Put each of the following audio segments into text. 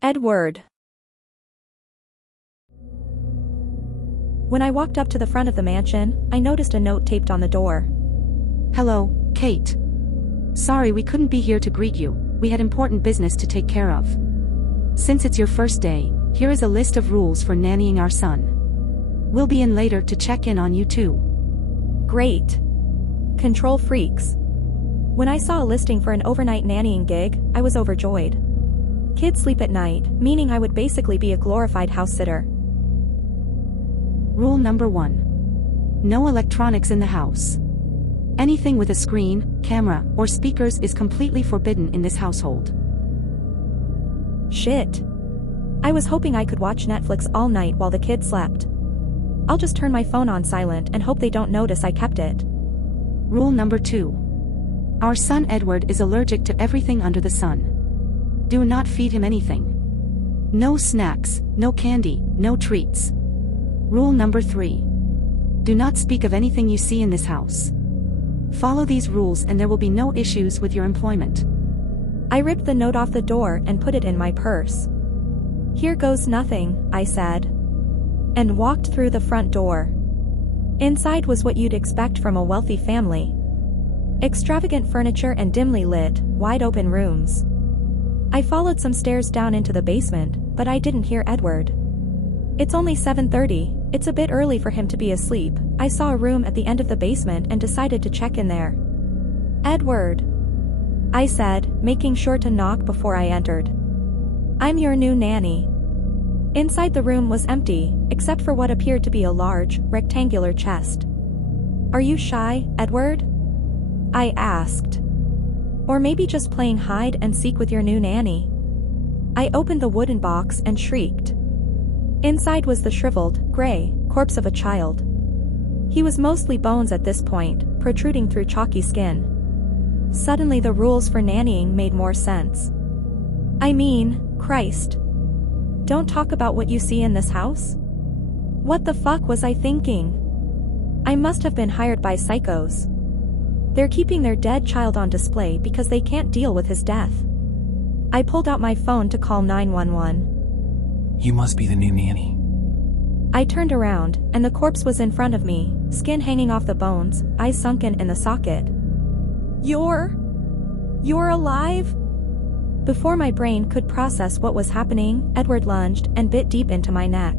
Edward. When I walked up to the front of the mansion, I noticed a note taped on the door. Hello, Kate. Sorry we couldn't be here to greet you, we had important business to take care of. Since it's your first day, here is a list of rules for nannying our son. We'll be in later to check in on you too. Great. Control freaks. When I saw a listing for an overnight nannying gig, I was overjoyed. Kids sleep at night, meaning I would basically be a glorified house sitter. Rule number 1. No electronics in the house. Anything with a screen, camera, or speakers is completely forbidden in this household. Shit. I was hoping I could watch Netflix all night while the kids slept. I'll just turn my phone on silent and hope they don't notice I kept it. Rule number 2. Our son Edward is allergic to everything under the sun. Do not feed him anything. No snacks, no candy, no treats. Rule number 3. Do not speak of anything you see in this house. Follow these rules and there will be no issues with your employment. I ripped the note off the door and put it in my purse. Here goes nothing, I said. And walked through the front door. Inside was what you'd expect from a wealthy family. Extravagant furniture and dimly lit, wide-open rooms. I followed some stairs down into the basement, but I didn't hear Edward. It's only 7:30, it's a bit early for him to be asleep. I saw a room at the end of the basement and decided to check in there. Edward. I said, making sure to knock before I entered. I'm your new nanny. Inside the room was empty, except for what appeared to be a large, rectangular chest. Are you shy, Edward? I asked. Or maybe just playing hide and seek with your new nanny? I opened the wooden box and shrieked. Inside was the shriveled, gray, corpse of a child. He was mostly bones at this point, protruding through chalky skin. Suddenly the rules for nannying made more sense. I mean, Christ. Don't talk about what you see in this house? What the fuck was I thinking? I must have been hired by psychos. They're keeping their dead child on display because they can't deal with his death. I pulled out my phone to call 911. You must be the new nanny. I turned around, and the corpse was in front of me, skin hanging off the bones, eyes sunken in the socket. You're alive? Before my brain could process what was happening, Edward lunged and bit deep into my neck.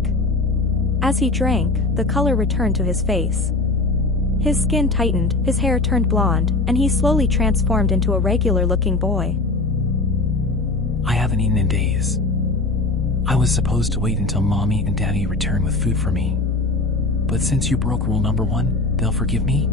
As he drank, the color returned to his face. His skin tightened, his hair turned blonde, and he slowly transformed into a regular-looking boy. I haven't eaten in days. I was supposed to wait until Mommy and Daddy return with food for me. But since you broke rule number 1, they'll forgive me?